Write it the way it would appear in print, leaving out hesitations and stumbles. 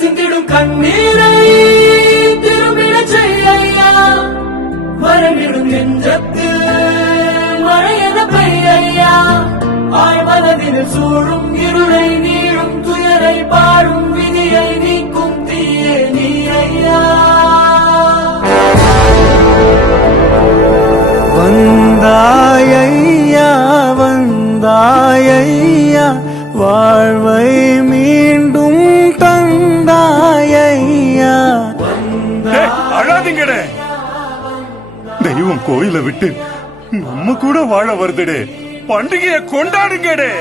கசிந்திடும் கண்ணீரை திரும்பிடச் செய்யா மறைவிடும் நெஞ்சத்தில் மழையென பெய்யா ஆழ்மனதில் சூழும் இருளை நீளும் துயரை பாடும் விதியை நீக்கும் தீயே நீ ஐயா வந்தாயையா வந்தாயையா வாழ்வை மீண்டும் தந்தாயையா. அழாதீங்கடே, தெய்வம் கோயிலை விட்டு நம்ம கூட வாழ வருதுடே, பண்டிகையை கொண்டாடுங்கடே.